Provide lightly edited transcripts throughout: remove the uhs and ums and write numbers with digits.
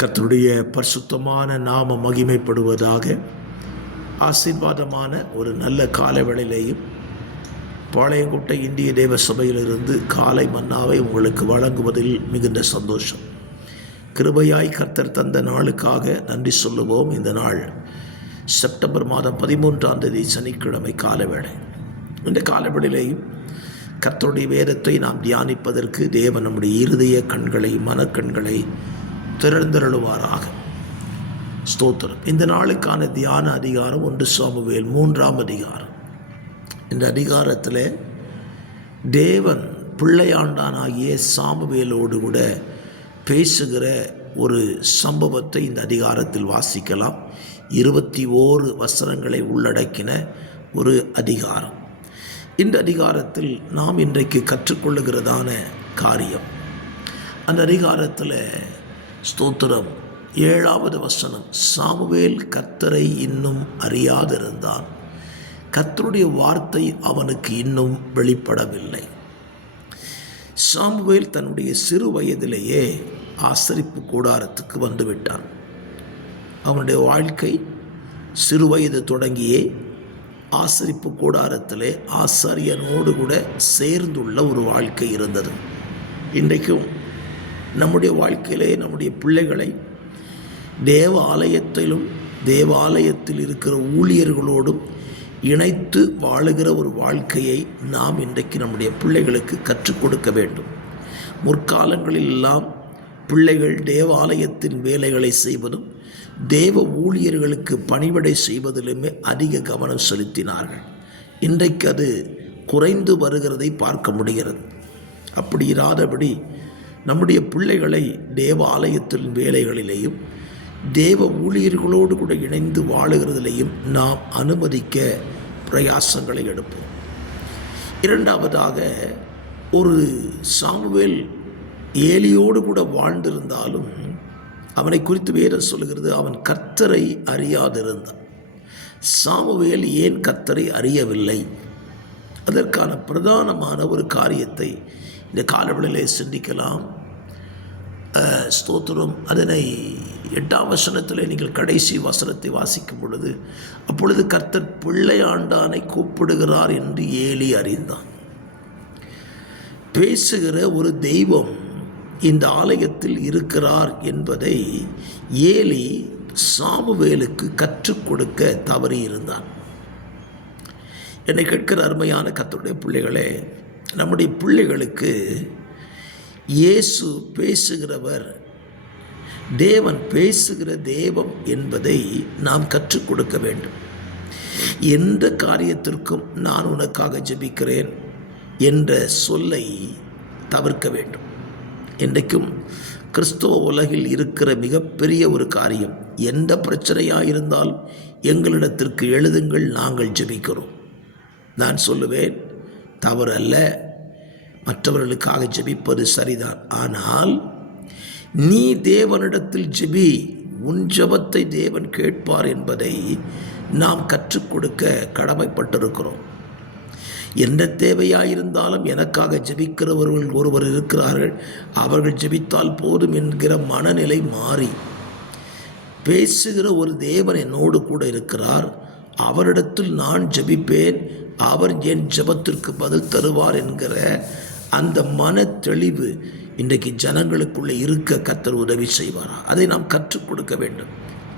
கர்த்தருடைய பரிசுத்தமான நாம மகிமைப்படுவதாக. ஆசீர்வாதமான ஒரு நல்ல காலை வேளையிலேயும் பாளையங்கோட்டை இந்திய தேவ சபையிலிருந்து காலை மன்னாவை உங்களுக்கு வழங்குவதில் மிகுந்த சந்தோஷம். கிருபையாய் கர்த்தர் தந்த நாளுக்காக நன்றி சொல்லுவோம். இந்த நாள் செப்டம்பர் மாதம் 13ஆம் தேதி சனிக்கிழமை காலவேளை. இந்த காலவேளையிலேயும் கர்த்தருடைய வேதத்தை நாம் தியானிப்பதற்கு தேவன் நம்முடைய இருதய கண்களை மனக்கண்களை திறந்தருளுவாராக. ஸ்தோத்திரம். இந்த நாளுக்கான தியான அதிகாரம் 1 சாமுவேல் 3ஆம் அதிகாரம். இந்த அதிகாரத்தில் தேவன் பிள்ளையாண்டானாகிய சாமுவேலோடு கூட பேசுகிற ஒரு சம்பவத்தை இந்த அதிகாரத்தில் வாசிக்கலாம். 21 வசனங்களை உள்ளடக்கின ஒரு அதிகாரம். இந்த அதிகாரத்தில் நாம் இன்றைக்கு கற்றுக்கொள்ளுகிறதான காரியம், அந்த அதிகாரத்தில் ஸ்தோத்திரம் 7வது வசனம், சாமுவேல் கர்த்தரை இன்னும் அறியாதிருந்தான், கர்த்தருடைய வார்த்தை அவனுக்கு இன்னும் வெளிப்படவில்லை. சாமுவேல் தன்னுடைய சிறு வயதிலேயே ஆசரிப்பு கூடாரத்துக்கு வந்துவிட்டான். அவனுடைய வாழ்க்கை சிறு வயது தொடங்கியே ஆசரிப்பு கூடாரத்திலே ஆசாரியனோடு கூட சேர்ந்துள்ள ஒரு வாழ்க்கை இருந்தது. இன்றைக்கும் நம்முடைய வாழ்க்கையிலே நம்முடைய பிள்ளைகளை தேவாலயத்தில் இருக்கிற ஊழியர்களோடும் இணைத்து வாழுகிற ஒரு வாழ்க்கையை நாம் இன்றைக்கு நம்முடைய பிள்ளைகளுக்கு கற்றுக் கொடுக்க வேண்டும். முற்காலங்களில் எல்லாம் பிள்ளைகள் தேவாலயத்தின் வேலைகளை செய்வதும் தேவ ஊழியர்களுக்கு பணிவிடை செய்வதிலுமே அதிக கவனம் செலுத்தினார்கள். இன்றைக்கு அது குறைந்து வருகிறதை பார்க்க முடிகிறது. அப்படி இராதபடி நம்முடைய பிள்ளைகளை தேவாலயத்தின் வேலைகளிலேயும் தேவ ஊழியர்களோடு கூட இணைந்து வாழுகிறதிலேயும் நாம் அனுமதிக்க பிரயாசங்களை எடுப்போம். இரண்டாவதாக, ஒரு சாமுவேல் ஏலியோடு கூட வாழ்ந்திருந்தாலும் அவனை குறித்து வேதம் சொல்லுகிறது, அவன் கர்த்தரை அறியாதிருந்தான். சாமுவேல் ஏன் கர்த்தரை அறியவில்லை? அதற்கான பிரதானமான ஒரு காரியத்தை இந்த காலவெளியிலே சிந்திக்கலாம். ஸ்தோத்திரம். அதனை 8ஆம் வசனத்தில் நீங்கள் கடைசி வசனத்தை வாசிக்கும் பொழுது, அப்பொழுது கர்த்தர் பிள்ளையாண்டானை கூப்பிடுகிறார் என்று ஏலி அறிந்தான். பேசுகிற ஒரு தெய்வம் இந்த ஆலயத்தில் இருக்கிறார் என்பதை ஏலி சாமுவேலுக்கு கற்றுக் கொடுக்க தவறி இருந்தான். என்னை கேட்கிற அருமையான கர்த்தருடைய பிள்ளைகளே, நம்முடைய பிள்ளைகளுக்கு இயேசு பேசுகிறவர், தேவன் பேசுகிற தெய்வம் என்பதை நாம் கற்றுக் கொடுக்க வேண்டும். எந்த காரியத்திற்கும் நான் உனக்காக ஜெபிக்கிறேன் என்ற சொல்லை தவிர்க்க வேண்டும். இன்றைக்கும் கிறிஸ்தவ உலகில் இருக்கிற மிகப்பெரிய ஒரு காரியம், எந்த பிரச்சனையாக இருந்தாலும் எங்களிடத்திற்கு எழுதுங்கள், நாங்கள் ஜெபிக்கிறோம். நான் சொல்லுவேன், தவறு அல்ல, மற்றவர்களுக்காக ஜெபிப்பது சரிதான். ஆனால் நீ தேவனிடத்தில் ஜெபி, உன் ஜெபத்தை தேவன் கேட்பார் என்பதை நாம் கற்றுக் கொடுக்க கடமைப்பட்டிருக்கிறோம். எந்த தேவையாயிருந்தாலும் எனக்காக ஜெபிக்கிறவர்கள் ஒருவர் இருக்கிறார்கள், அவர்கள் ஜெபித்தால் போதும் என்கிற மனநிலை மாறி, பேசுகிற ஒரு தேவன் என்னோடு கூட இருக்கிறார், அவரிடத்தில் நான் ஜெபிப்பேன், அவர் என் ஜெபத்திற்கு பதில் தருவார் என்கிற அந்த மன தெளிவு இன்றைக்கு ஜனங்களுக்குள்ளே இருக்க கர்த்தர் உதவி செய்வாரா? அதை நாம் கற்றுக் கொடுக்க வேண்டும்.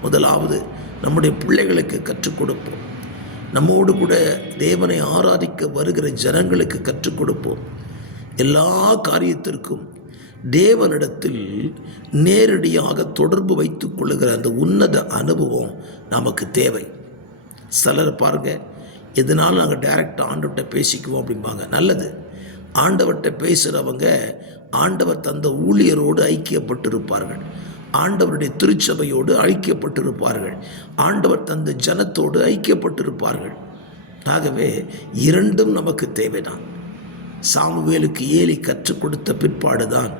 முதலாவது நம்முடைய பிள்ளைகளுக்கு கற்றுக் கொடுப்போம். நம்மோடு கூட தேவனை ஆராதிக்க வருகிற ஜனங்களுக்கு கற்றுக் கொடுப்போம். எல்லா காரியத்திற்கும் தேவனிடத்தில் நேரடியாக தொடர்பு வைத்துக் கொள்ளுகிற அந்த உன்னத அனுபவம் நமக்கு தேவை. சிலர் பாருங்கள், எதனாலும் நாங்கள் டைரெக்டாக ஆண்டவர்கிட்ட பேசிக்குவோம் அப்படிம்பாங்க. நல்லது. ஆண்டவர்கிட்ட பேசுகிறவங்க ஆண்டவர் தந்த ஊழியரோடு ஐக்கியப்பட்டிருப்பார்கள், ஆண்டவருடைய திருச்சபையோடு ஐக்கியப்பட்டிருப்பார்கள், ஆண்டவர் தந்த ஜனத்தோடு ஐக்கியப்பட்டிருப்பார்கள். ஆகவே இரண்டும் நமக்கு தேவைதான். சாமுவேலுக்கு ஏலி கற்றுக் கொடுத்த பிற்பாடுதான்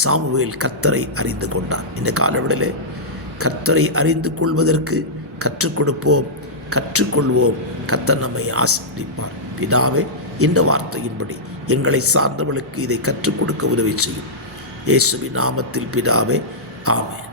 சாமுவேல் கர்த்தரை அறிந்து கொண்டான். இந்த காலவெளியிலே கர்த்தரை அறிந்து கொள்வதற்கு கற்றுக் கொடுப்போம், கற்றுக்கொள்வோம். கர்த்தர் நம்மை ஆசீர்வதிப்பார். பிதாவே, இந்த வார்த்தையின்படி எங்களை சார்ந்தவர்களுக்கு இதை கற்றுக் கொடுக்க உதவி செய்யும். இயேசுவின் நாமத்தில் பிதாவே, ஆமென்.